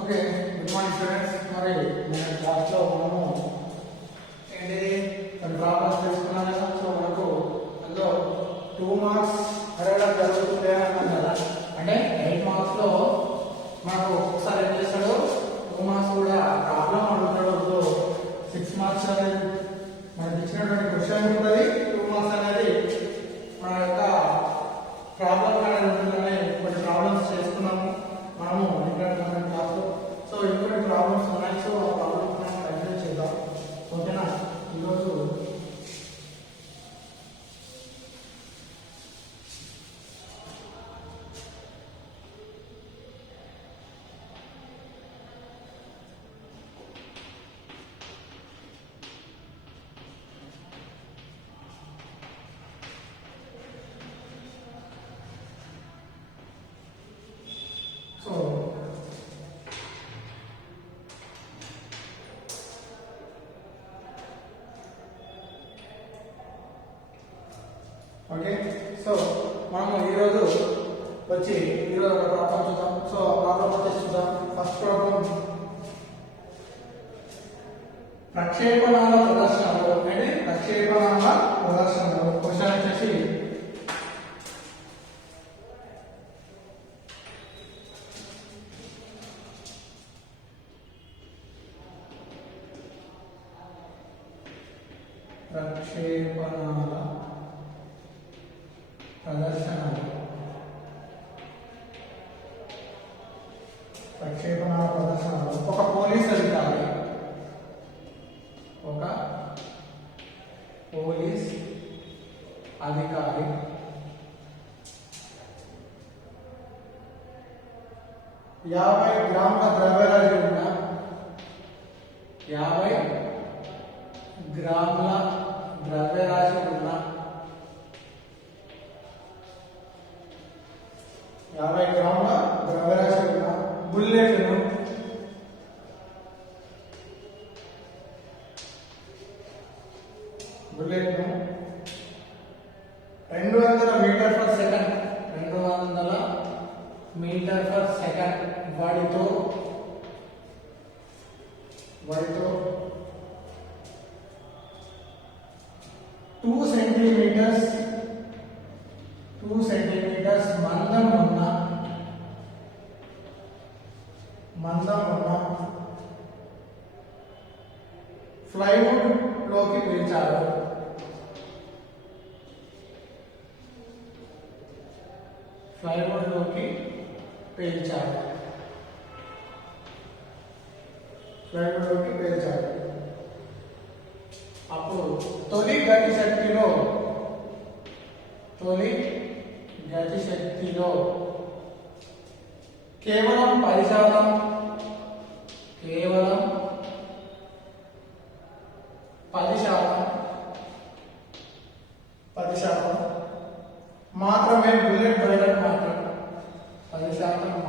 Okay, good morning students. మరి నేను క్లాస్లో మనము ఏంటిది కొన్ని ప్రాబ్లమ్స్ తీసుకున్నాం కదా. సో మనకు అందులో 2 మార్క్స్ అడగడం జరుగుతుంది అని అన్నాం కదా. అంటే 8 మార్క్స్లో మనకు ఒకసారి ఏం చేస్తాడు, 2 మార్క్స్ కూడా ప్రాబ్లం అడుగుతాడు. సో 6 మార్క్స్ అనేది మనకి ఇచ్చినటువంటి క్వశ్చన్ ఉంటుంది, 2 మార్క్స్ అనేది మన యొక్క ప్రాబ్లం అనేది ఉంటుందని కొన్ని ప్రాబ్లమ్స్ చేసుకున్నాము మనము ఇంటర్నెట్ క్లాస్లో. సో ఇంకొన్ని ప్రాబ్లమ్స్ ఉన్నాయి. సో ఆ ప్రాబ్లమ్స్ మనం కంటిన్యూ చేద్దాం. ఓకేనా? ఈరోజు ఓకే, సో మనం ఈరోజు ఒక ప్రాబ్లం చూద్దాం. సో ఆ ప్రాబ్లం వచ్చేసి చూద్దాం. ఫస్ట్ ప్రాబ్లం, ప్రక్షేపణాల ప్రదర్శనలో అంటే ప్రక్షేపణాల ప్రదర్శనలో క్వశ్చన్ వచ్చేసి ప్రక్షేపణాల ప్రదర్శనలో ఒక పోలీస్ అధికారి యాభై గ్రాముల ద్రవ్యరాశి ఉన్న 50 గ్రాముల ద్రవ్యరాశి ఉన్న 50 గ్రాముల ద్రవ్యరాశి ఉన్న బుల్లెట్ను బుల్లెట్ను 200 metre per second 200 metre per second వాడితో 2 సెంటీమీటర్స్ మందం ఉన్న ప్లైవుడ్ లోకి పేల్చారు. ప్లైవుడ్ లోకి పేల్చారు. అప్పుడు తొలి గతి శక్తిలో కేవలం 10%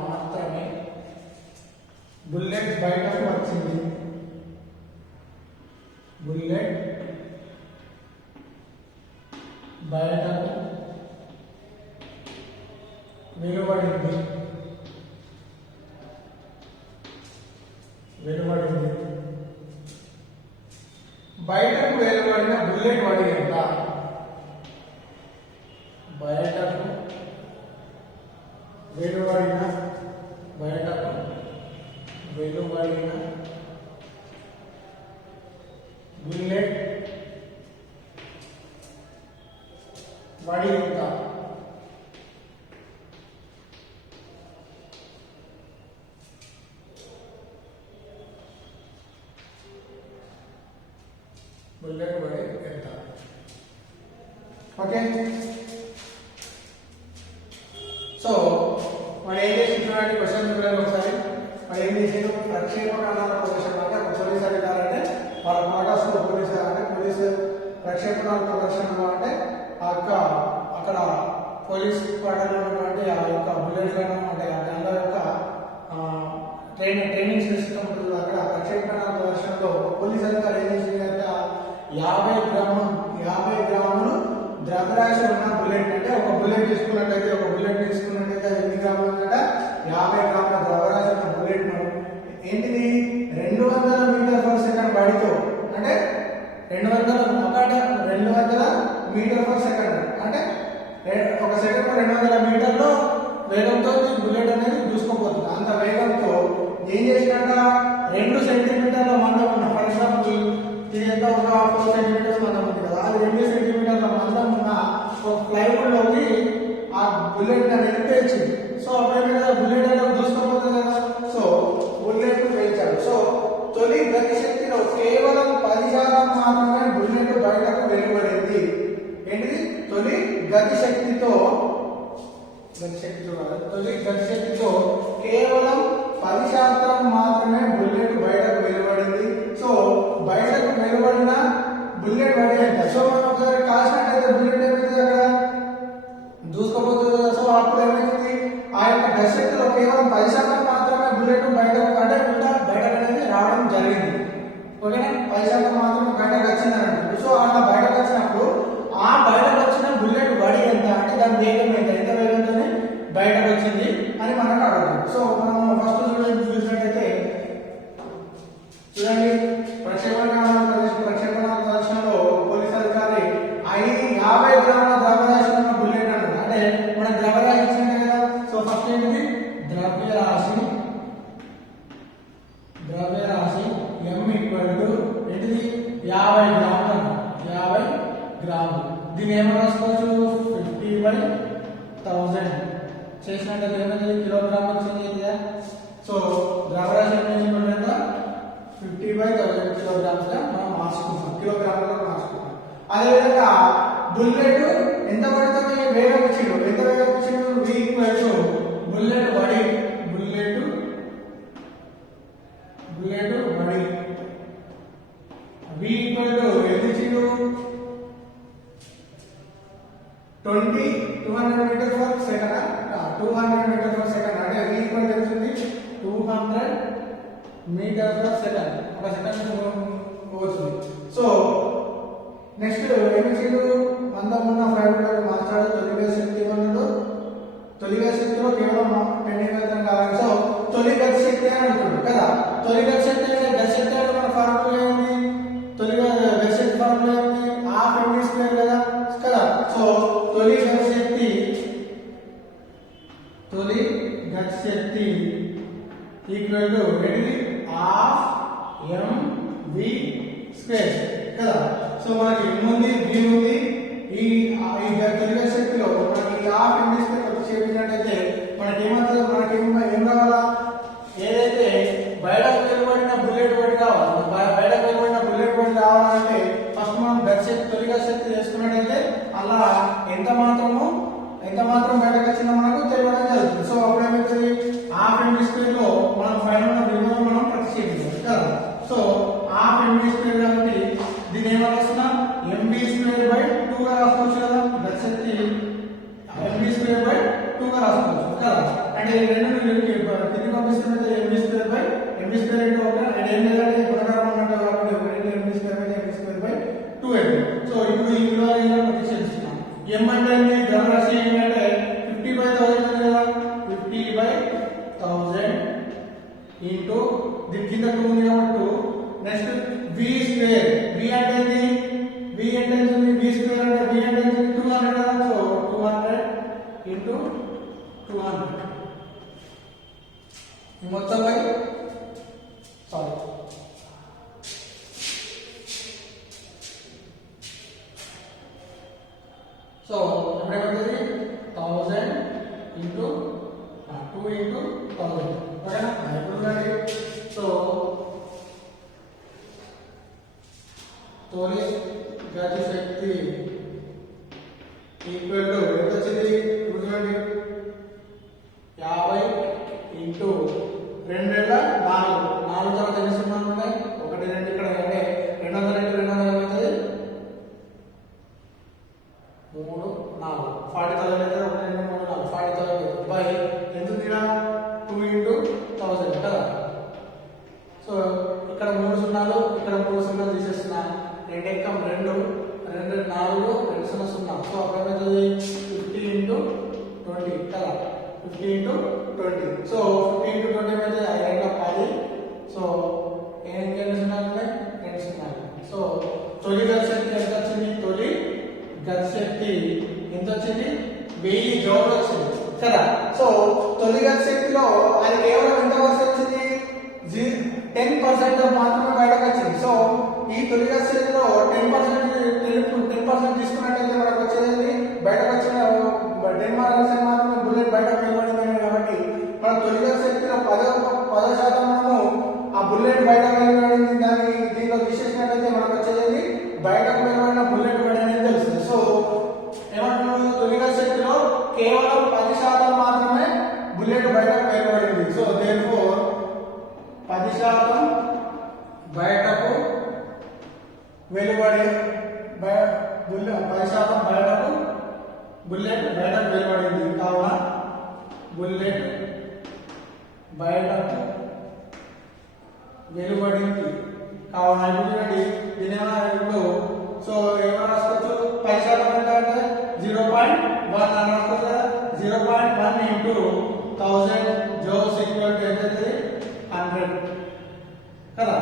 మాత్రమే బుల్లెట్ బయటకు వచ్చింది. బుల్లెట్ బయటకు వెలువడింది. బయటకు వెలువడిన బుల్లెట్ వాడి ఎంత? బయటకు వెలువడిన బుల్లెట్ వాడి ఎంత? బుల్లెట్ వాడి ఎంత? ఓకే, సో మనం ఏం చేస్తున్నాడు క్వశ్చన్ చూడండి ఒకసారి. మనం ఏం చేసాడు, ప్రక్షేపణాల ప్రదర్శన అంటే ఒక పోలీస్ అధికారి అంటే వాళ్ళ మాగాసులో పోలీసు ప్రక్షేపణాల ప్రదర్శనలో అంటే అక్కడ పోలీస్ క్వార్టర్లో ఉన్నటువంటి ఆ యొక్క బుల్లెట్లను అంటే ఆ గన్ల యొక్క ట్రైనింగ్ సిస్టమ్ ఉంటుంది. అక్కడ ప్రక్షేపణాల ప్రదర్శనలో పోలీస్ అధికారి ఏం చేసిందంటే 50 గ్రాములు ద్రవ్యరాశి ఉన్న బుల్లెట్ అంటే ఒక బుల్లెట్ తీసుకున్నట్టయితే ఎన్ని గ్రాములు ఉందంట? 50 గ్రాముల ద్రవ్యరాశి ఉన్న బుల్లెట్ను ఏం చేసినట్ట 2 సెంటీమీటర్ల మందం ఉన్న, ఫర్ ఎగ్జాంపుల్ ఇది ఎంత ఒక 4 సెంటీమీటర్ల మందం ఉంది కదా, అది 2 సెంటీమీటర్ల మందం ఉన్న ఒక ప్లైవుడ్ లోకి ఆ బుల్లెట్ అనేది పేర్చింది. సో అప్పుడు బుల్లెట్ అనేది దూసుకుపోతుంది కదా, సో బుల్లెట్ పేర్చాడు. సో తొలి గతి శక్తిలో కేవలం 10% మాత్రమే బుల్లెట్ బయటకు వెలువడింది. ఏంటిది? తొలి గతి శక్తితో తొలి గతి శక్తితో కేవలం 10% మాత్రమే బుల్లెట్ బయటకు వెలువడింది. సో బయటకు వెలువడిన బుల్లెట్ పడి ఎంత? సో మనం ఒకసారి కాల్చినట్టయితే బుల్లెట్ ఏమైతుంది? అక్కడ దూసుకుపోతుంది కదా. సో అప్పుడు ఏమైతుంది? ఆ యొక్క గతి శక్తిలో కేవలం 10% మాత్రమే బుల్లెట్ బయటకు అంటే బయటకు అనేది రావడం జరిగింది. ఓకేనా? 10% మాత్రమే బయటకు వచ్చింది అన్నట్టు. సో అలా బయటకు వచ్చినప్పుడు ఆ బయటకు వచ్చిన బుల్లెట్ వడి ఎంత అంటే దాని వేగం ఎంత వేగంతోనే బయటకు వచ్చింది అని మనకు అడుగుతుంది. సో మనం ఫస్ట్ చూసినట్టయితే చూడండి, ప్రక్షేపణ ప్రదర్శనలో పోలీస్ అధికారి 50 గ్రాముల ద్రవ్యరాశి ఉన్న బుల్లెట్ అన్నమాట. అంటే మన ద్రవ్యరాశి ఇచ్చింది కదా. సో ఫస్ట్ ఏంటిది? ద్రవ్యరాశి m ఏంటిది? 50 గ్రాములు. 50 గ్రాములు. దీన్ని ఏమని రాసుకోవచ్చు? 50/1000 చేసినట్టు ఏమైంది? కిలోగ్రామ్ వచ్చింది కదా. సో ద్రవ్యరాశి ఎంత? 50/1000 కిలోగ్రామ్స్ గా మనం మార్చుకుంటాం, కిలోగ్రాములుగా మార్చుకుంటాం. అదేవిధంగా బుల్లెట్ ఎంత పడుతుంది? వేగం ఇచ్చిండు. ఎంత వేగం ఇచ్చిండు? v బుల్లెట్ వడి v ఎంత ఇచ్చిండు? 200 metre per second. 200 metre per second అంటే v ఎంత అవుతుంది? 200 మీటర్ పర్ సెకండ్. ఒక సెకండ్ పోతుంది. సో నెక్స్ట్ ఏమిచ్చిండు? మందం ఉన్న ఫ్లైవుడ్ మార్చాడు. తొలి గతి శక్తి ఏమన్నాడు? తొలి గతి శక్తిలో కేవలం 10 కావాలి. సో తొలి గతి శక్తి అని అంటున్నాడు కదా. తొలి గతి శక్తి అంటే గతి శక్తి అంటే మన ఫార్ములా ఏంటి? తొలి గతి శక్తి ఫార్ములా ఏంటి? హాఫ్ mv స్క్వేర్ కదా. సో తొలి గతి శక్తి ఈక్వల్ టు ఏంటిది? హాఫ్ mv స్క్వేర్ కదా. సో మనకి m ఉంది, v ఉంది. ఈ తొలి గతి శక్తిలో మనకి హాఫ్ mv స్క్వేర్ చేపించినట్టయితే మనకి ఏమవుతుంది? మనకి ఏం కావాలా? ఏదైతే బయటకు వెలువడిన బుల్లెట్ వడి కావాలి, బయటకు వెలువడిన బుల్లెట్ వడి కావాలంటే ఫస్ట్ మనం తొలి గతి శక్తి చేసుకున్నట్టయితే అలా ఎంత మాత్రం బయటకు వచ్చిందో మనకు తెలియడం జరుగుతుంది. సో అప్పుడు ఏమవుతుంది? హాఫ్ mv స్క్వేర్ లో మనం పైన ఉన్న విలువను మనం ప్రతిక్షేపించాలి కదా. సో హాఫ్ mv స్క్వేర్ కాబట్టి దీన్ని ఏమని రాస్తున్నా? mv²/2 గా రాసుకోవచ్చు కదా. గతి శక్తి mv²/2 గా రాసుకోవచ్చు కదా. అంటే ఈ రెండు తిరిగి పంపిస్తున్నది mv² అంటే ఒక అంటే ఏం లేదంటే గుణకారం ఉన్నట్టు కాబట్టి mv²/2 అయితే. సో ఇప్పుడు ఈ విలువలు ఇలా ప్రతిక్షేపిస్తున్నాం. m అంటే ద్రవ్యరాశి ఏంటంటే 50/1000 కదా. 50/1000 ఇంటూ దీని కింద 2 ఉంది కాబట్టి 2. నెక్స్ట్ v² v అంటే ఏంటి? v అంటే ఏంటి? v² అంటే v అంటే ఏంటి? 200 కదా. సో 200 ఇంటూ 200 ఈ మొత్తం బై సారీ సో ఏమవుతుంది? 1000 ఇంటూ 2 ఇంటూ 1000 ఓకేనా? ఇప్పుడు సో తొలి గతి శక్తి ఈక్వల్ టు ఎంత వచ్చింది? ఇప్పుడు చూడండి 50 ఇంటూ 2 4 తర్వాత ఎన్ని సున్నాలు ఉన్నాయి? 1 2 ఇక్కడ అంటే 200 ఇంటూ 200 ఏమవుతుంది? 3 4 40,000 అయితే 1 2 3 4 40,000 బై ఎంత తీరా? 2 ఇంటూ 1000 కదా. సో ఇక్కడ 3 సున్నాలు ఇక్కడ 3 సున్నాలు తీసేస్తున్నా. 2 ఎక్కం 2 2 4 2 0 0. సో అక్కడ ఏమవుతుంది? 50 ఇంటూ 20 కదా. 50 ఇంటూ 20. సో 50 ఇంటూ 20 ఏమైతే 10. సో ఎన్ని సున్నాలు ఉన్నాయి? 2 సున్నాలు. సో తొలి గతి శక్తి ఎంత వచ్చింది? తొలి గతి శక్తి ఎంత వచ్చింది? 1000 జౌల్ వచ్చింది కదా. సో తొలి గతి శక్తిలో అది కేవలం ఎంత వచ్చింది? 10% మాత్రమే బయటకు వచ్చింది. సో ఈ తొలిగా స్థితిలో 10% తీసుకున్నట్టయితే మనకు వచ్చేది బయటకు వచ్చిన 10% మాత్రమే బుల్లెట్ బయటకు వెలువడింది కాబట్టి మన తొలిగా శక్తిలో 10% మనము ఆ బుల్లెట్ బయటకు వెలువడింది దాన్ని దీనిలో తీసేసినట్టయితే మనకు వచ్చేది బయటకు వెలువడిన బుల్లెట్ బయట అనేది తెలుస్తుంది. సో ఏమంటున్నాము, తొలిగా శక్తిలో కేవలం 10% మాత్రమే బుల్లెట్ బయటకు వెలువడింది. సో దేర్ఫోర్ 10% బయటకు వెలువడి 10% బయటకు బుల్లెట్ బయటకు వెలువడింది. కావున బుల్లెట్ బయటకు వెలువడింది. కావున చూడండి దీని సో ఏమో రాసుకోవచ్చు, 10% అంటే 0.1 అని రాసుకోవచ్చు. 0.1 into 1000 joules equal to ఎంత అవుతుంది, 100 కదా.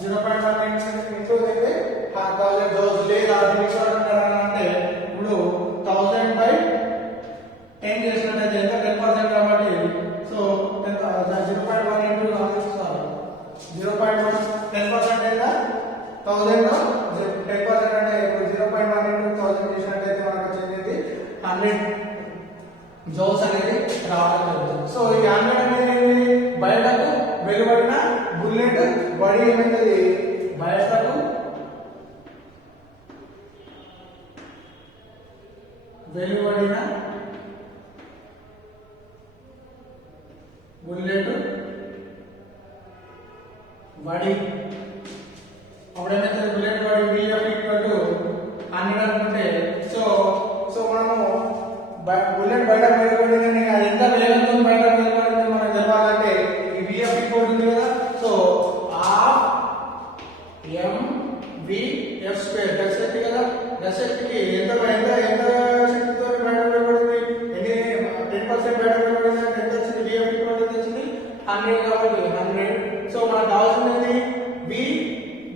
0.1 into అయితే 1000 joules లేదా అంటే ఇప్పుడు 1000/10 చేసినట్టయితే ఎంత 10% కాబట్టి సో 0.1 into 0.1 10% అయితే 1000 లో 10% అంటే 0.1 into 1000 చేసినట్టయితే మనకు వచ్చేది 100 జౌల్స్ అనేది రావడం జరుగుతుంది. సో ఈ 100 అనేది బయటకు వెలువడిన బుల్లెట్ బాడీ ఏమైంది, బయటకు వెలువడిన బుల్లెట్ బాడీ అప్పుడేమైతే bullet body VF equal to 100 అనుకుంటే సో మనము బుల్లెట్ బయట వెలువడిందని అది ఎంత వేగంతో బయట వెలువడింది మనకు తెలవాలంటే ఈ VF ఈక్వల్ ఉంది కదా. సో హాఫ్ mvf స్క్వేర్ దశక్తి కదా. దశక్తికి ఎంత శక్తితో బయట వెలువడింది, 10% బయట వెలువడింది అంటే ఎంత వచ్చింది, VF ఈక్వల్ ఎంత వచ్చింది, 100 కాబట్టి 100. సో మనకు కావాల్సింది V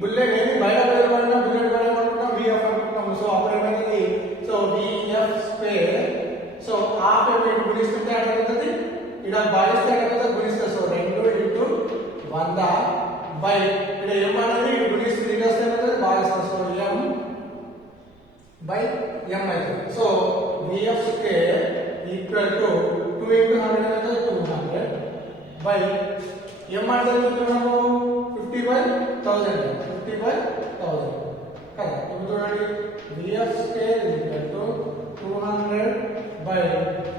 బుల్లెట్ ఏది బయట వెలువడిన బుల్లెట్ బయట అనుకుంటాం, VF అనుకుంటాం. సో అప్పుడు ఏమైంది, so VF square so half ఎప్పుడు గుణిస్తుంటే అంటే అవుతుంది, ఇక్కడ భాగిస్తే అంటే గుణిస్తే సో 2 into 100 బై ఇక్కడ m అనేది గుణిస్తే వస్తే అవుతుంది భాగిస్తాం. సో m by m అవుతుంది. So VF square equal to 2 into 100 అంటే 200 బై m అంటే మనము 50/1000 కదా. ఇప్పుడు చూడండి VF square equal to 200 by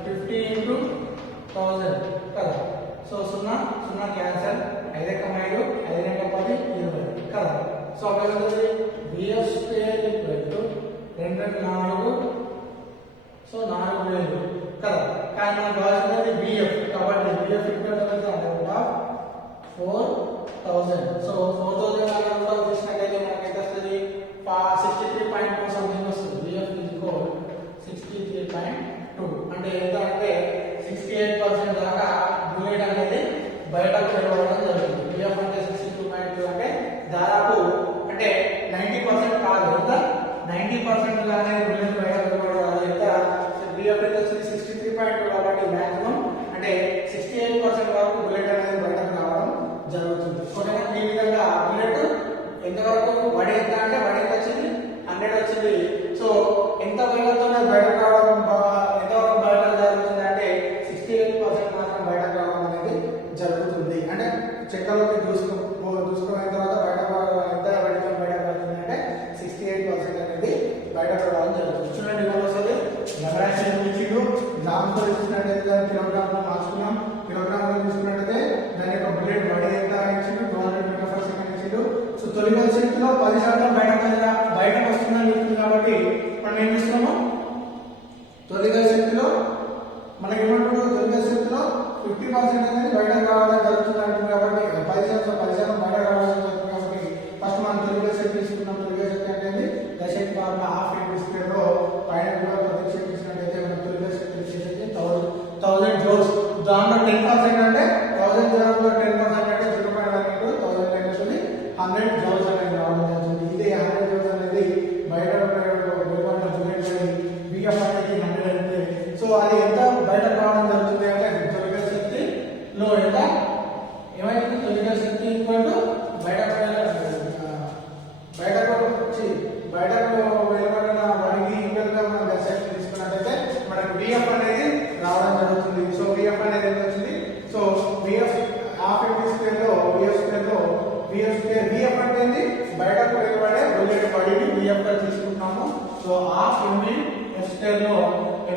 50 into 1000 కదా. సో 0 క్యాన్సల్, 5 5 5 10 20 కదా. సో అప్పుడు VF square equal to 2 4 so 4000 కదా. కానీ మనకు కావాల్సినది VF కాబట్టి VF ఈక్వల్ టు 4000. సో 4000 చేసినట్టయితే మనకి ఎంత వస్తుంది, 63.2 సంథింగ్ వస్తుంది. VF ఈక్వల్ 63.2 అంటే ఎంత అంటే 68% దాకా బుల్లెట్ అనేది బయటకు వెలువడడం జరుగుతుంది. VF అంటే 62.2 అంటే దాదాపు అంటే 90% కాదు, ఎంత 90% లానే బుల్లెట్ బయటకు వెలువడడం. అది ఎంత VF అయితే 63.2 కాబట్టి మాక్సిమం అంటే 68% వరకు బుల్లెట్ అనేది బయటకు రావడం జరుగుతుంది. ఈ విధంగా బుల్లెట్ ఎంతవరకు వడి ఎంత అంటే వడి ఎంత వచ్చింది, 100 వచ్చింది. సో ఎంత వేగంతో బయటకు రావడం ఎంతవరకు బయటకు జరుగుతుంది అంటే 68% మాత్రం బయటకు రావడం అనేది జరుగుతుంది. అంటే చెక్కలోకి దూసుకుపోయిన తర్వాత బయటకు ఎంత వేగంతో బయటకు వస్తుంది అంటే 68% అనేది బయటకు రావడం జరుగుతుంది. చూడండి వస్తుంది లెబరేషన్ ఇచ్చిండు, గ్రామ్స్ తో ఇచ్చినట్టయితే దాన్ని కిలోగ్రామ్ లో మార్చుకున్నాం. కిలోగ్రామ్ లో తీసుకున్నట్టయితే దాని యొక్క బుల్లెట్ బాడీ ఎంత ఇచ్చిండు, 200 మీటర్ పర్ సెకండ్ ఇచ్చిండు. సో తొలి శక్తిలో 10% బయటకు వస్తుందని చెప్తుంది కాబట్టి మనం ఏం చేస్తున్నాము, తొలిగా శక్తిలో మనకి ఏమంటారు, తొలిగా శక్తిలో 50% అనేది బయటకు రావడం జరుగుతుంది అంటుంది కాబట్టి 10% బయటకు రావడం జరుగుతుంది కాబట్టి ఫస్ట్ మనం తొలిగా శక్తి తీసుకున్నాం. తొలిగా శక్తి అనేది దశక్తి భాగంలో హాఫ్ ఇంటూ స్క్వేర్ లో పైన కూడా ప్రతిశక్తి ఇచ్చినట్టయితే మనం తొలిగా శక్తి చేసేది 1000 జౌల్స్. దాంట్లో 10% అంటే 1000 జౌల్స్లో 10% అంటే 0.1 into 1000 వస్తుంది, 100 జౌల్స్ అనేది రావడం జరుగుతుంది. ఇదే 100 జౌల్స్ అనేది బయట VF అనేది 100 అయితే సో అది ఎంత బయటకు రావడం జరుగుతుంది అంటే తొలిగా శక్తిలో ఎంత VF స్క్వేర్, VF అంటే ఏంటి? బయటకు వేయబడే బుల్లెట్ బాడీని VF గా తీసుకుంటాము. So half MV F square లో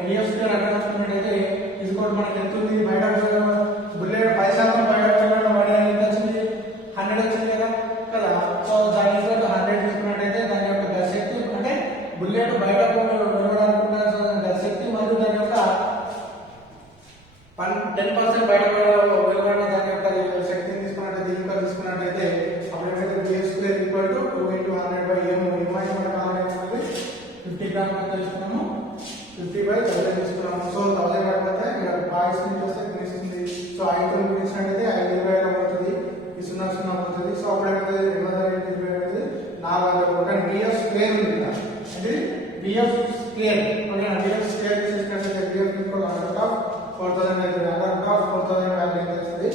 VF స్క్వేర్ అక్కడ చూసుకున్నట్టయితే తీసుకోవడం మనకి ఎంత ఉంది? బయటకు బుల్లెట్ 10% బయటకు వేయబడిన బాడీ ఎంత వచ్చింది? 100 వచ్చింది కదా. సో దాని 100 తీసుకున్నట్టయితే దాని యొక్క గతి శక్తి అంటే బుల్లెట్ బయటకు వెళ్ళడానికి గతి శక్తి మరియు దాని యొక్క 10% బయటకు వెళ్ళబడిన దాని యొక్క శక్తిని తీసుకున్నట్టయితే దీనిలో తీసుకున్నట్టయితే అప్పుడు ఏమైతే VF square equal to 2 × 100/m ఇమాజ్ మనకు కావాలంటే 50 గ్రాములు తీసుకున్నాము, 50/1000 తీసుకున్నాము. సో 1000 కాకపోతే ఇక్కడ బాయ్స్ నుంచి వస్తే గుణిస్తుంది. సో 5తో గుణించినట్టయితే 5,20,000 అవుతుంది, ఈ 0 అవుతుంది. సో అప్పుడు ఏమైతే 220 400. కానీ VF స్క్వేర్ ఉంది కదా, అంటే VF square okay, VF square తీసుకున్నట్టయితే VF ఈక్వల్ √ 4000 అయితే √ 4000 వాల్యూ ఎంత వస్తుంది?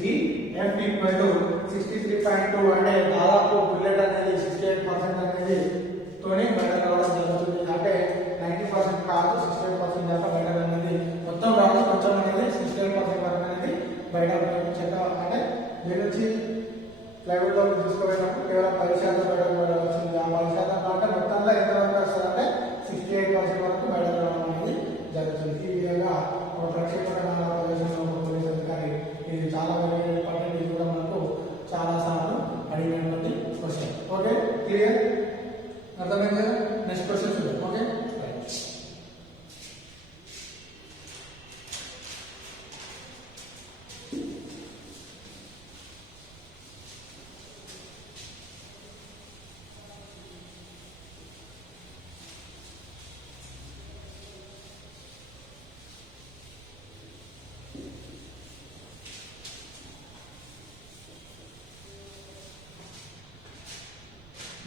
VF ఈక్వల్ టు 63.2 అంటే దాదాపు బుల్లెట్ అనేది 68% అనేది తోనే బయటకు రావడం జరుగుతుంది. అంటే 90% కాదు, 68% దాకా బయటకు అనేది మొత్తం రావడం కొంచెం అనేది 68% వరకు అనేది బయటకు చెక్క. అంటే దీని నుంచి ప్లైవుడ్ లో తీసుకోవడానికి కేవలం 10% బయటకు వచ్చింది. ఆ 10% అంటే మొత్తంలో ఎంత వరకు వస్తుంది అంటే 68% వరకు బయటకు రావడం అనేది జరుగుతుంది. ఈ విధంగా ఒక ప్రక్షేపణ పోలీస్ అధికారి ఇది చాలా వెరీ ఇంపార్టెంట్. ఇది కూడా మనకు చాలా సార్లు అడిగినటువంటి క్వశ్చన్. ఓకే, క్లియర్, అర్థమైంది కదా? నెక్స్ట్ క్వశ్చన్ చూద్దాం. Okay,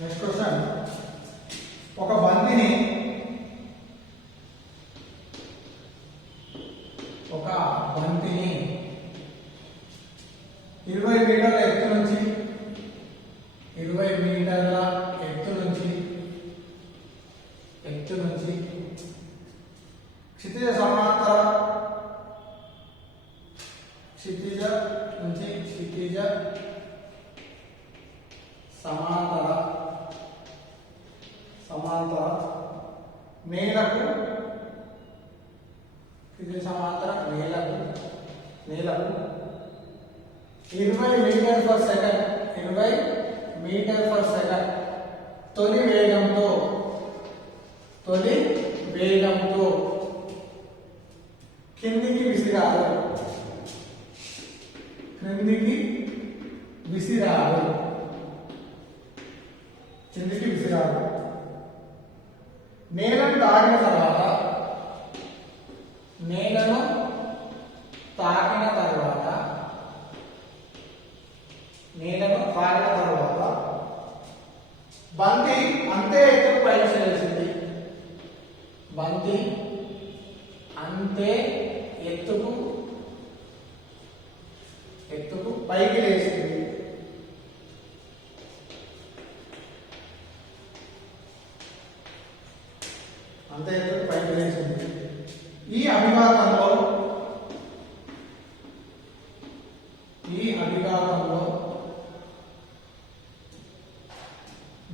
next question. ఒక బంతిని 20 మీటర్ల ఎత్తు నుంచి 20 మీటర్ల ఎత్తు నుంచి క్షితిజ సమాంతర నేలకు 20 మీటర్ పర్ సెకండ్ తొలి వేగంతో కిందికి విసిరాడు. నేలను తాకిన తర్వాత బంతి అంతే ఎత్తుకు పైకి లేచింది. ఈ అభిఘాతంలో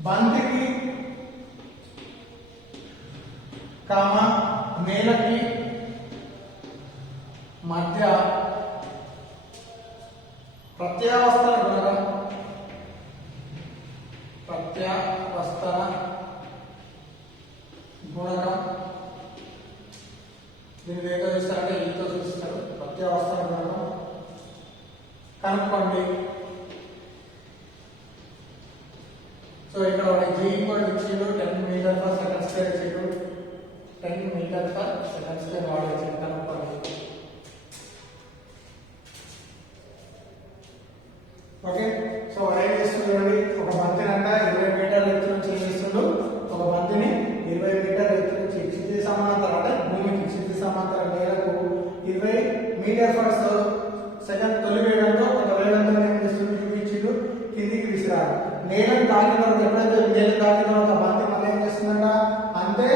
బంతికి నేలకి మధ్య ప్రత్యావర్తన గుణకం దీన్ని ఏదో చేస్తారంటే ఈతో చూపిస్తారు. ప్రత్యావర్తన గుణకం కనుక్కోండి. సో ఇక్కడ G ఇచ్చిండు 10 మీటర్ పర్ సెకండ్ స్క్వేర్ ఇచ్చిండు. 10 మీటర్ పర్ సెకండ్ స్క్వేర్ వాడేసి కనుక్కోండి. ఓకే, సో ఏం చేస్తుండండి, ఒక బంతిని అంట 20 మీటర్ల ఎత్తు నుంచి ఏం చేస్తుండు, ఒక బంతిని 20 మీటర్ల ఎత్తు నుంచి క్షితిజ సమాంతర అంటే భూమికి క్షితిజ సమాంతర నేలకు 20 మీటర్ పర్ సెకండ్ తొలి వేగంతో కొంత వేగంతో ఏం చేస్తుండు చూపించిండు, కిందికి విసిరాడు. నేలను తాకిన తర్వాత ఎప్పుడైతే నేలను తాకిన తర్వాత బంతి మళ్ళీ ఏం చేస్తుందంట, అంతే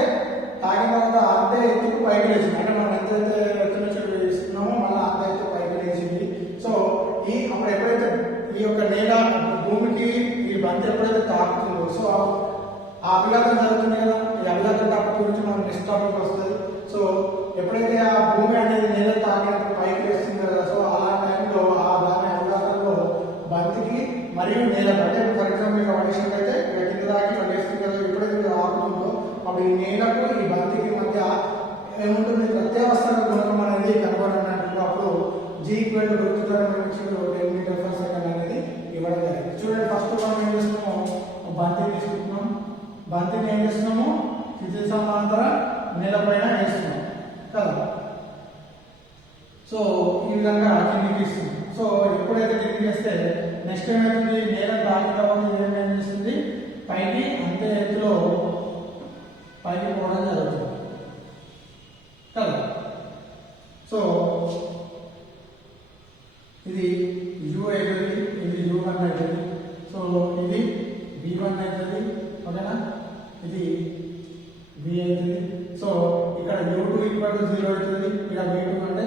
తాకిన తర్వాత అంతే ఎత్తుకు పైకి లేచింది. అంటే మనం ఎంతైతే ఎత్తు నుంచి వేస్తున్నామో మళ్ళీ అంత ఎత్తు పైకి లేచింది. సో అప్పుడు ఎప్పుడైతే ఈ యొక్క నేల భూమికి ఈ బంతి ఎప్పుడైతే తాకుతుందో సో ఆ అభిఘాతం జరుగుతుంది కదా, ఈ అభిఘాతం టాపిక్ గురించి మనం నెక్స్ట్ టాపిక్ వస్తుంది. సో ఎప్పుడైతే ఆ భూమి అనేది నేల తాకినప్పుడు పైకి వేస్తుంది కదా, సో అలా టైంలో ఆ దాని అభిఘాతంలో బంతికి మరియు నేల అంటే ఫర్ ఎగ్జాంపుల్ ఇక్కడ పడేసినట్లయితే కింద దాకి పడేస్తుంది కదా, ఎప్పుడైతే ఆకుతుందో అప్పుడు ఈ నేలకు ఈ బంతికి మధ్య ఏముంటుంది, ప్రత్యవస్థల గుణకం అనేది కనుగొనట్టు అప్పుడు G=√10 m/s అనేది ఇవ్వడం జరిగింది. చూడండి, ఫస్ట్ మనం ఏం చేస్తున్నాము, బంతిని తీసుకుంటున్నాం, బంతిని ఏం చేస్తున్నాము క్షితిజ సమాంతర నేలపైన వేస్తున్నాం కదా. సో ఈ విధంగా కిందికి ఇస్తుంది. సో ఎప్పుడైతే కిందికి వేస్తే నెక్స్ట్ ఏమవుతుంది, నేల తాకిన తర్వాత ఏం చేస్తుంది, పైకి అంతే ఎత్తులో పైకి పోవడం జరుగుతుంది కదా. సో ఇది U అవుతుంది, ఇది U1 అవుతుంది. సో ఇది V1 అవుతుంది, ఓకేనా, ఇది V అవుతుంది. సో ఇక్కడ U2 0 అవుతుంది, ఇక్కడ V2 అంటే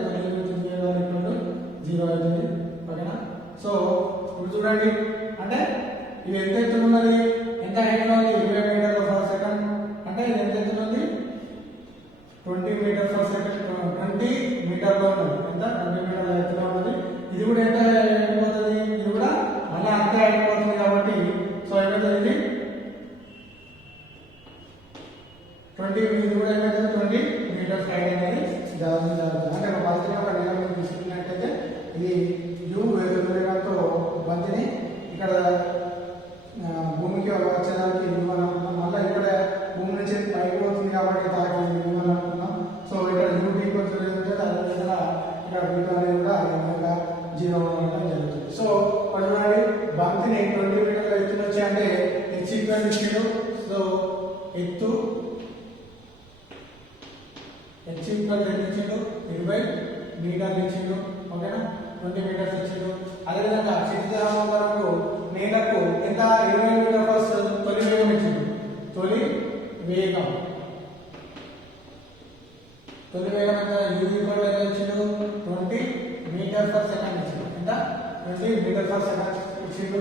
0 అవుతుంది, ఓకేనా. సో ఇప్పుడు చూడండి, అంటే ఇది ఎంత ఎత్తున ఉన్నది, ఎంత హైట్లో ఉంది, 20 మీటర్ల/సెకండ్, అంటే ఇది ఎంత ఎత్తున ఉంది, 20 మీటర్ల/సెకండ్, 20 మీటర్లో ఉన్నది, ఎంత 20 మీటర్ల ఎత్తులో ఉన్నది. ఇది కూడా ఎంత అయిపోతుంది, ఇది కూడా మళ్ళీ అంతే అయిపోతుంది కాబట్టి సో ఏమవుతుంది, ఇది 20, ఇది కూడా ఏమవుతుంది 20 మీటర్స్ హైట్ అనేది జరుగుతుంది. అంటే ఒక బంతిని ఒక నేల మీద తీసుకున్నట్టయితే ఇది U వేగంతో బంతిని ఇక్కడ భూమికి వచ్చేదానికి మళ్ళీ ఇక్కడ భూమి నుంచి పైకి పోతుంది కాబట్టి తాకి అనుకున్నాం. సో ఇక్కడ U ఉంటే అదేవిధంగా ఇక్కడ V2 అనేది కూడా అదేవిధంగా 0 ఉండడం జరుగుతుంది. సో చూడండి, బంతిని 20 మీటర్ల ఎత్తున వచ్చి అంటే h ఇచ్చిండు. సో ఎత్తు h ఇచ్చిండు 20 మీటర్లు ఇచ్చిండు, ఓకేనా, 20 మీటర్స్ ఇచ్చిండు. అదేవిధంగా క్షితిజ సమాంతరకు నేలకు ఎంత 20 మీటర్ల తొలి వేగం ఇచ్చిండు, తొలి వేగం ఎంత U ఎంత ఇచ్చిండు 20 మీటర్/సెకండ్ ఇచ్చిండు, ఎంత 20 మీటర్/సెకండ్ ఇచ్చిండు.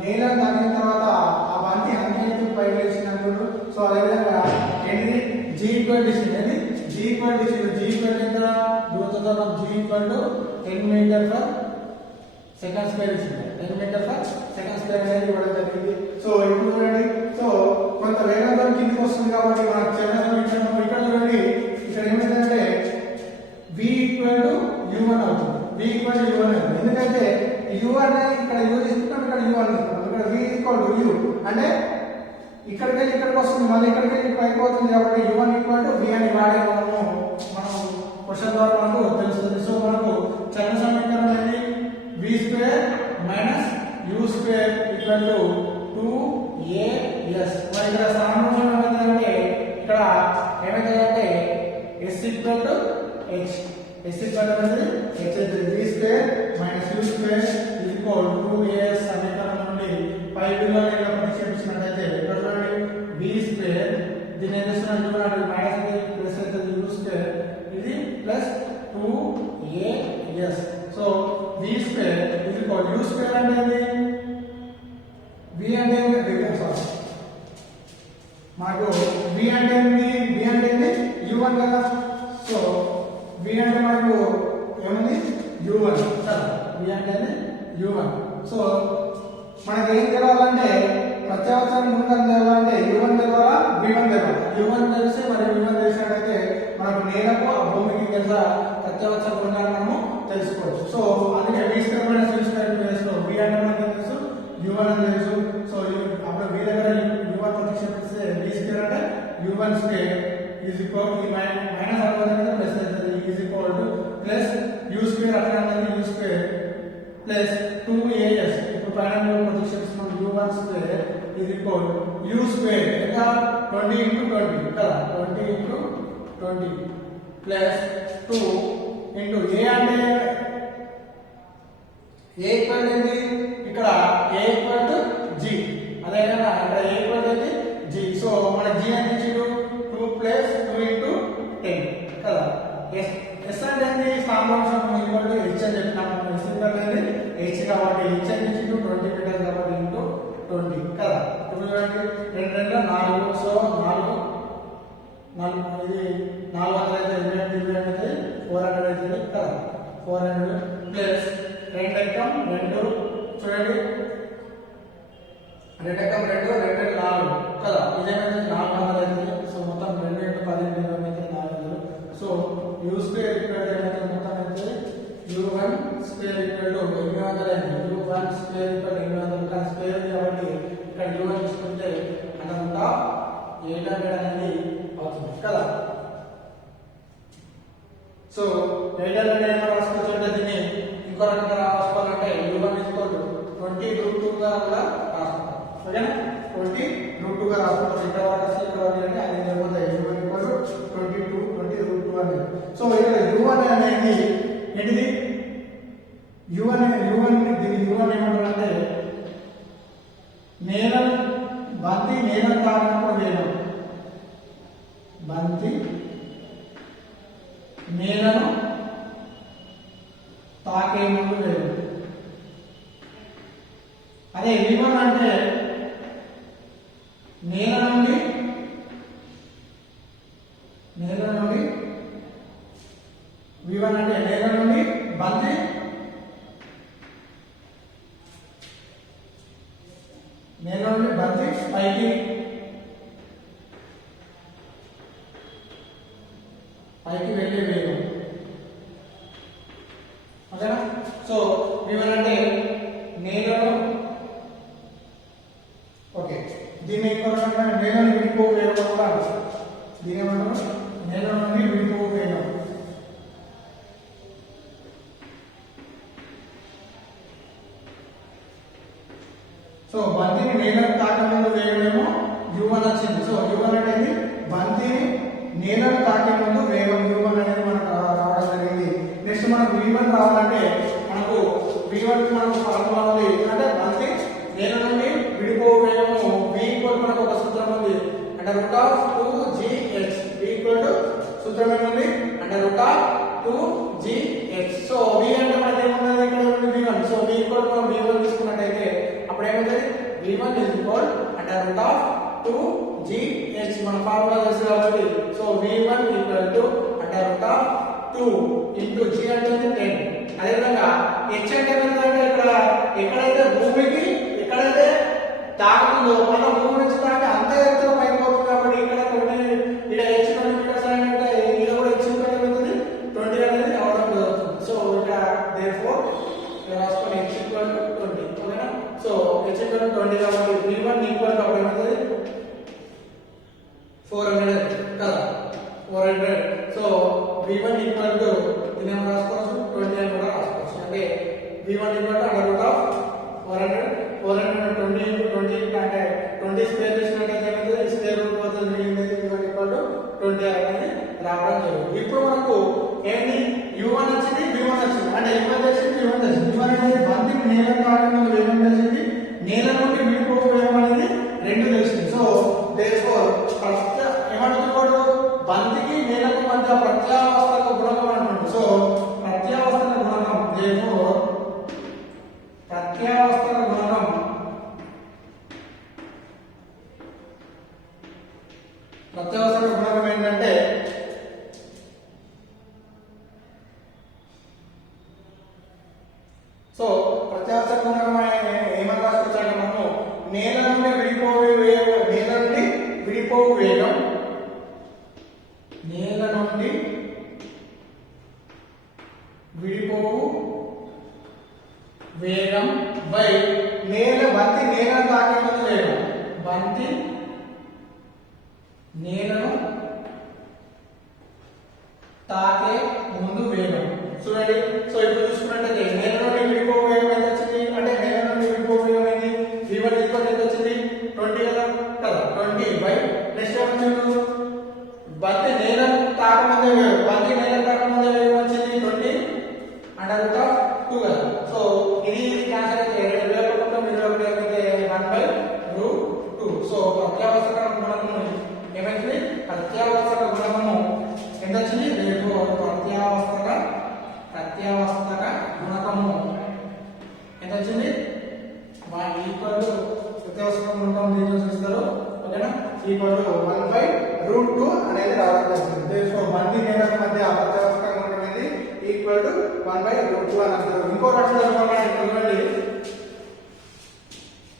నేల తాకిన తర్వాత ఆ బంతి అన్ని పై వేసినప్పుడు సో అదేవిధంగా ఏంటిది G=10 ఇచ్చింది, G=10 ఎంత దూరం, G=10 m/s² ఇచ్చింది, 10 m/s² అనేది ఇవ్వడం జరిగింది. సో ఇప్పుడు చూడండి, సో కొంత వేగంతో కిందికి వస్తుంది కాబట్టి మనకు చలనం ఇక్కడ చూడండి, ఇక్కడ ఏమైందంటే V=U1 అవుతుంది, V=U1 అవుతుంది. ఎందుకంటే U అనేది ఇక్కడ U తీసుకుంటాం, ఇక్కడ U అనుకుంటాం, ఇక్కడ V=U అంటే ఇక్కడికి వెళ్ళి ఇక్కడికి వస్తుంది, మళ్ళీ ఇక్కడికి వెళ్ళి పైకి పోతుంది కాబట్టి U1 V అని వాడే మనం క్వశ్చన్ ద్వారా మనకు తెలుస్తుంది. సో మనకు చలన సమీకరణం అనేది V² - U² = 2AS. మరి ఇక్కడ స్థానం ఏమైందంటే ఇక్కడ ఏమైందంటే S = H, S అనేది H అవుతుంది. V² - U² = 2AS సమీకరణం నుండి పై విలువలను ఇలా ప్రతిక్షేపించినట్లయితే ఇక్కడ చూడండి, V² దీన్ని ఏం చేస్తున్నాం చూడండి, మైనస్ అయితే ప్లస్ అవుతుంది, U² ఇది plus 2AS. So V² U² అంటే V అంటే మాకు V అంటే U1 కదా. సో V అంటే మనకు ఏముంది U1 కదా, V అంటే U1. సో మనకి ఏం తెలవాలంటే ప్రత్యవస్థల గుణకం తెలవాలంటే U1 తెలవాలా, V1 తెలవాలి. U1 తెలిసి మరి V1 తెలిసినట్టయితే మనకు నేలకు ఆ భూమికి తెలుసా ప్రత్యవస్థల గుణకాన్ని మనము తెలుసుకోవచ్చు. సో అందుకే V² - U² V అంటే మనకు తెలుసు, U1 అని తెలుసు. సో అప్పుడు V దగ్గర U1 ప్రతిక్షేపిస్తే V² అంటే U1² ఈ మైనస్ అనుకోవడం ప్లస్ అవుతుంది, ప్లస్ U² అక్కడ అనేది U² ప్లస్ 2AS. ఇప్పుడు పైన ప్రతిక్షేపిస్తున్నాం U1² U² ఎంత 20 × 20 కదా, 20 × 20 ప్లస్ 2 ఇంటూ A అంటే A ఏంటి, ఇక్కడ A G, అదే కదా ఇక్కడ A G. సో మన G అంటే 2 ప్లస్ 2 × 10 కదా. S అంటే ఏంటి, స్థానాంశం H అని చెప్పినాము, S అనేది H కాబట్టి H అంటే 20 20 కదా. ఇప్పుడు చూడండి 2 2 4, సో 4 ఇది 400 అయితే 28 అయితే 400 అయితే కదా. 400 ప్లస్ 2 ఎక్కం 2 చూడండి 2 ఎక్కం 2 2 4 కదా. ఇదేమైతే 400 అయితే సో మొత్తం 2 into 10 అయితే 400. సో u స్క్వేర్ ఈక్వల్ ఏమైతే మొత్తం అయితే u1 స్క్వేర్ ఈక్వల్ 800 అయింది. u1 స్క్వేర్ ఈక్వల్ 800 కానీ స్క్వేర్ కాబట్టి ఇక్కడ u1 తీసుకుంటే అంతా 800 అనేది అవుతుంది కదా. సో 800 ఏమో రాసుకోవచ్చు అంటే దీన్ని ఇంకో రకంగా రాసుకోవాలంటే u1 20√2 గా కూడా రాసుకుంటాం. ఓకేనా 20√2 గా రాసుకుంటాం. ఇక్కడ వరకు వస్తే ఇక్కడ వరకు అంటే అది లేకపోతే u1 20√2 అనేది. సో ఇక్కడ u1 అనేది ఏంటిది u1 దీని u1 ఏమంటారు అంటే బంతి నేలను తాకినప్పుడు వేగం. బంతి నేలను తాకే ముందు వేగం. అదే v1 అంటే నేల నుండి v1 అంటే నేల నుండి బంతి పైకి వెళ్ళే వేగం. ఓకేనా. సో v1 అంటే నేలను ఓకే దీన్ని ఏమంటారు నేలను విడిపో వేగం కూడా దీని ఏమంటారు నేల నుండి విడిపో వేగం. సో బంతిని నేలను తాకముందు వేగమేమో u1 వచ్చింది. సో u1 అనేది బంతిని నేలను తాకే ముందు వేగం u1 అనేది మనకు రావడం జరిగింది. నెక్స్ట్ మనకు v1 రావాలంటే మనకు v1 కి మనకు ఫార్ములా ఉంది. అంటే బంతి నేల నుండి విడిపో వేగము v ఈక్వల్ మనకు ఒక సూత్రం ఉంది అంటే √2gh. v ఈక్వల్ సూత్రం ఏముంది అంటే √2gh. సో v అంటే మనకి ఏమున్నది ఇక్కడ ఉంది v1. సో v ఈక్వల్ మనం v1 తీసుకున్నట్లయితే అప్పుడు ఏమవుతుంది v1 అంటే √2gh మన ఫార్ములా తెలుసు కాబట్టి. సో v1 అంటే √2 ఇంటూ g అంటే 10. అదేవిధంగా h అంటే ఏమవుతుందంటే ఇక్కడ ఎక్కడైతే భూమికి ఎక్కడైతే తాకుతుందో మన భూమి నుంచి తాకి అంత ఎత్తులో పైకి పోతుంది కాబట్టి ఇక్కడ ఇక్కడ h 20 మీటర్స్ అంటే ఇక్కడ కూడా h అంటే ఏమవుతుంది 20 అనేది అవడం జరుగుతుంది. సో ఇక్కడ therefore రాసుకొని h 20. ఓకేనా. సో h 20 కాబట్టి v1 ఈక్వల్ అప్పుడు ఏమవుతుంది 400 కదా 400. సో v1 ఈక్వల్ టు దీని ఏమో రాసుకోవచ్చు 20 అని కూడా రాసుకోవచ్చు. అంటే v1 ఈక్వల్ టు √400 into 20 అంటే 20 స్క్వేర్ చేసినట్లయితే ఏమవుతుంది స్క్వేర్ రూట్ అవుతుంది. మిగిలింది v1 ఈక్వల్ టు 20 అనేది రావడం జరుగుతుంది. ఇప్పుడు మనకు ఏంటి u1 వచ్చింది v1 వచ్చింది అంటే u1 తెలిసింది v1 తెలిసింది. v1 అనేది బంతికి నేల తాకిన వేగం తెలిసింది, నేల నుండి విడిపో వేగం అనేది రెండు తెలిసింది. సో therefore ఏమంటున్నాడు బంతికి నేలకు మధ్య ప్రత్యావర్తక గుణకం అంటున్నాడు. సో ప్రత్యావర్తక గుణకం therefore ప్రత్యావర్తక గుణకం ఏంటంటే సో ప్రత్యావర్తక గుణకం ఏమని రాసుకోవచ్చంటే మనము నేల నుండి విడిపోవు వేగం బై బంతి నేలను తాకే ముందు వేగం. బంతి నేలను తాకే ముందు వేగం. చూడండి. సో ఇప్పుడు చూసుకున్నట్లయితే నేల నుండి విడిపో వేగం ఎంత వచ్చింది అంటే నేల నుండి విడిపో వేగం ఏంటి v1 ఈక్వల్ ఎంత వచ్చింది 20 కదా 20 బై నెక్స్ట్ ఏమొచ్చింది బంతి నేలను తాకముందే వేగం. బంతి నేలను తాకముందే వేగం వచ్చింది 20 అంటే √2 కదా. సో ఇది క్యాన్సిల్ అయితే 1/√2. సో ప్రత్యావర్తక గుణకము ఏమైంది ప్రత్యావర్తక గుణకము ఎంత వచ్చింది ప్రత్యావర్తక గుణకము ఎంత వచ్చింది 1 ఈక్వల్ టు చూడండి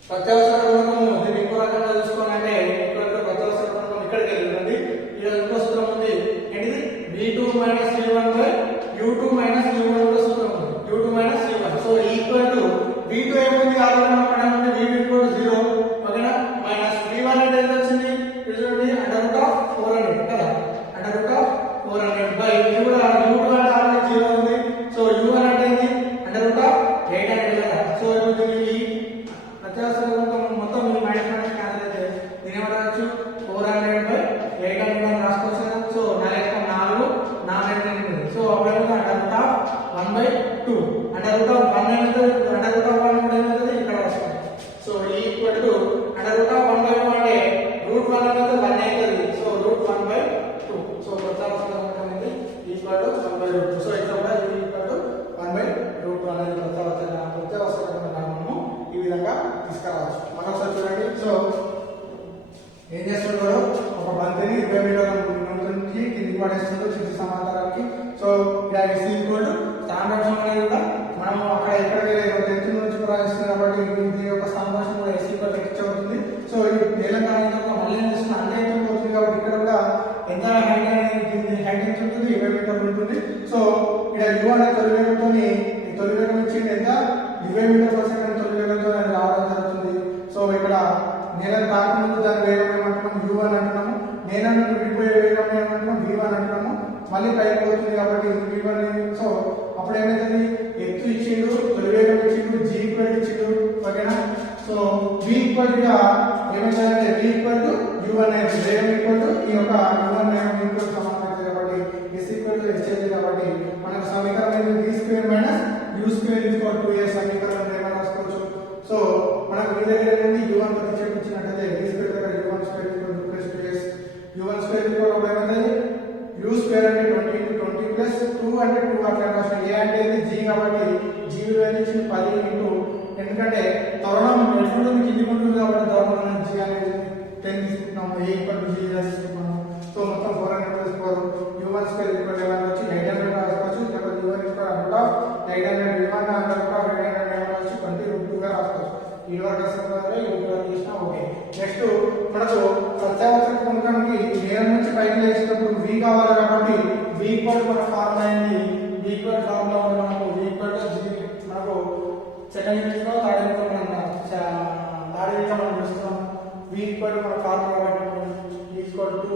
ప్రత్యవసర గుణకము దీన్ని ఇంకో రకంగా చూసుకోవాలంటే ఇక్కడ ప్రత్యవసర గుణకం ఇక్కడికి వెళ్ళండి. ఇక్కడ ఇంకో సూత్రం ఉంది ఏంటిది v2 - v1 u2 - u1 లో సూత్రం ఉంది u2 - u1. So equal to v2 ఏముంది ఆల్రెడీ మనం పడాలంటే v2 0 ఓకేనా మైనస్ v1 అంటే ఎంత వచ్చింది చూడండి √400 కదా √400 బై u2 అంటే ఆల్రెడీ 0 ఉంది. సో u1 అంటే ఏంది √800 కదా. సో ఇప్పుడు ఈ ప్రత్యవసర గుణకం మొత్తం ఈ మైనస్ మైనస్ క్యాన్సిల్ అయితే దీని ఏమంటారు 400 బై 800 అని రాసుకోవచ్చు కదా. సో 4 4 సో అప్పుడు ఏమవుతుంది √1/2 √1 ఏమవుతుంది √1 కూడా ఏమవుతుంది ఇక్కడ వస్తుంది. సో ఈక్వల్ టు √1/2 అంటే √1 అనేది 1 అవుతుంది. సో √1/2 సో ప్రత్యవసర గుణకం అనేది ఈక్వల్ టు 1/2. సో ఇక్కడ కూడా ఇది ఈక్వల్ టు 1/2 అనేది ప్రత్యవసర గుణకము ఈ విధంగా తీసుకురావచ్చు. మరొకసారి చూడండి. సో ఏం చేస్తున్నాడు ఒక బంతిని 20 మీటర్ల నుంచి కిందికి పడేస్తున్నాడు క్షితిజ సమాంతరానికి. సో ఇలా is equal to standard zone అనేది కూడా మనం అక్కడ ఎక్కడ టెన్త్ నుంచి ప్రయాణిస్తుంది కాబట్టి దీని యొక్క సంభాషణ కూడా ఎస్ ఈక్వల్ హెచ్ అవుతుంది. సో ఈ తెలంగాణ మళ్ళీ ఏం చేస్తుంది అన్లైన్ అవుతుంది కాబట్టి ఇక్కడ కూడా ఎంత హైట్ అనేది హైట్ ఎంత ఉంటుంది 20 మీటర్లు ఉంటుంది. సో ఇక్కడ యు అనే తొలి వేగంతో తొలి వేగం ఇచ్చింది ఎంత 20 మీటర్ పర్ సెకండ్ తొలి వేగంతో రావడం జరుగుతుంది. సో ఇక్కడ నేలను తాకముందు దాని వేగం ఏమంటున్నాము u1 అంటున్నాము. నేల నుండి విడిపోయే వేగం ఏమంటున్నాము v1 అంటున్నాము. మళ్ళీ పైకి పోతుంది కాబట్టి v1. సో అప్పుడు ఏమైతుంది ఎత్తు ఇచ్చిండు తొలి వేగం ఇచ్చిండు g ఈక్వల్ ఇచ్చిండు ఓకేనా. సో v ఈక్వల్ గా ఏమైందంటే v ఈక్వల్ టు u1 అయితే వేగం ఈక్వల్ టు ఈ యొక్క u1 వేగం ఈక్వల్ సమానం అవుతుంది కాబట్టి s ఈక్వల్ టు h అయితే కాబట్టి మనకు సమీకరణం v2 - u2 2a సమీకరణం ఏమైనా రాసుకోవచ్చు. సో మనకు v దగ్గర నుండి u1 ప్రతిక్షేపించినట్లయితే v2 దగ్గర u1 2 + 2s u1 2 కూడా ఏమైంది u2 అంటే 20 × 20 + 2 అంటే 2 అట్లా రాస్తాం. a అంటే ఇది g కాబట్టి g విలువ ఇచ్చిన 10 ఇంటూ ఎందుకంటే త్వరణం ఎటువంటి కిందికి ఉంటుంది కాబట్టి త్వరణం g అనేది 10 తీసుకుంటున్నాము a = g తీసుకుంటున్నాము. సో మొత్తం 400 + 4 u1 2 11 వచ్చి 800 రాసుకోవచ్చు. లేకపోతే u1 800 v1 800 వచ్చి 20 గా రాసుకోవచ్చు. ఈ వరకు సంబంధాలు ఈ వరకు చేసినా ఓకే. నెక్స్ట్ మనకు ప్రత్యవసర గుణకానికి నేల నుంచి పైకి లేచినప్పుడు v కావాలి కాబట్టి v ఈక్వల్ మన ఫార్ములా ఏంటి v ఈక్వల్ ఫార్ములా ఉంది మనకు v ఈక్వల్ టు g మనకు సెకండ్ యూనిట్ లో థర్డ్ యూనిట్ మనం చూస్తున్నాం. v ఈక్వల్ మన ఫార్ములా కాబట్టి v ఈక్వల్ టు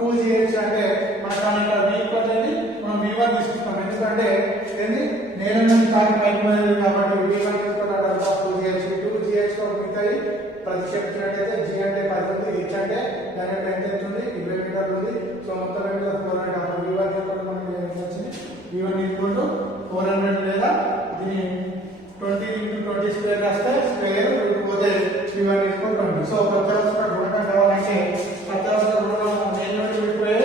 √2gh అంటే మనకు ఇక్కడ v ఈక్వల్ అనేది మనం v1 తీసుకుంటాం. ఎందుకంటే ఏంది నేల నుంచి పైకి పోయేది కాబట్టి v1 2gh లో మిగతాయి ప్రతిక్షేపించినట్లయితే g అంటే 10 ఉంది h అంటే దాని ఎంత అవుతుంది 20 మీటర్లు ఉంది. సో మొత్తం ఎంత 400 v1 ఈక్వల్ మనకి వచ్చింది v1 400 లేదా దీని 20 × 20 స్క్వేర్ రాస్తే స్క్వేర్ పోతే v1 20. సో ప్రత్యవసర గుణకం కావాలంటే ప్రత్యవసర గుణకం నేల నుండి విడిపోయే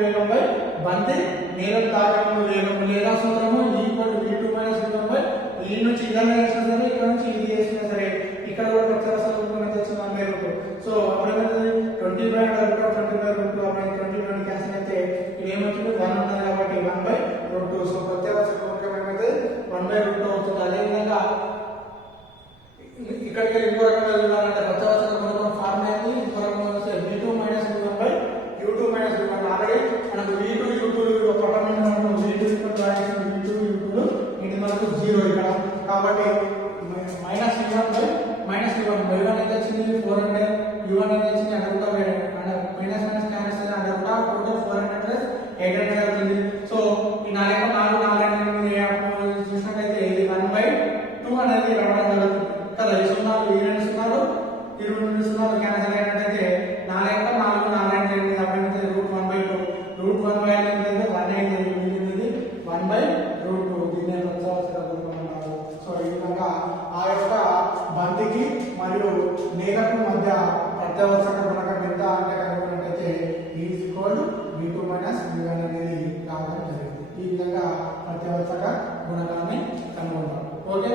వేగంపై బంతి నేల తాకముందు వేగం లేదా సూత్రము ఈక్వల్ v2 - v1 ఈ నుంచి ఇలా వేసినా సరే ఇక్కడ నుంచి ఇది చేసినా సరే ఇక్కడ కూడా ప్రత్యవసర గుణకం ఎంత వచ్చింది 1/2. సో అప్పుడు ఏమవుతుంది 20/√20 అప్పుడు 20 క్యాన్సిల్ అయితే ఇది ఏమవుతుంది 1 ఉంటుంది కాబట్టి 1/√2. సో ప్రత్యవసర గుణకం ఏమైతే 1/√2 అవుతుంది. అదేవిధంగా ఇక్కడికి ఇంకో రకంగా చూడాలంటే ప్రత్యవసర గుణకం ఫార్ములా ఏంటి ఇంకో రకంగా వస్తే v2 - v1 u2 - v1 already మనకు v2 u2 పటంలో మనం v2 v2 u2 ఇది మనకు 0 ఇక్కడ కాబట్టి -v1 ఎంత వచ్చింది 400 u1 ఎంత వచ్చింది మైనస్ క్యాన్సిల్ టోటల్ 400 + 800 అవుతుంది. సో ఈ 4 చూసినట్లయితే ఇది 1/2 అనేది రావడం జరుగుతుంది కదా. ఈ సున్నాలు ఈ 2 సున్నాలు ఈ 2 సున్నాలు క్యాన్సిల్ అయినట్లయితే 4 కాబట్టి √1/2 అనేది 1 అయితే 1/√2 దీన్ని ప్రత్యవసర గుణకం అన్నారు. సో ఈ విధంగా ఆ యొక్క బంతికి మరియు నేలకు మధ్య ప్రత్యవసర గుణకం ఎంత అంటే కనుగొన్నట్లయితే v2 - v1 అనేది రావడం జరిగింది. ఈ విధంగా ప్రత్యవసర గుణకాన్ని కనుగొంటాం. ఓకే.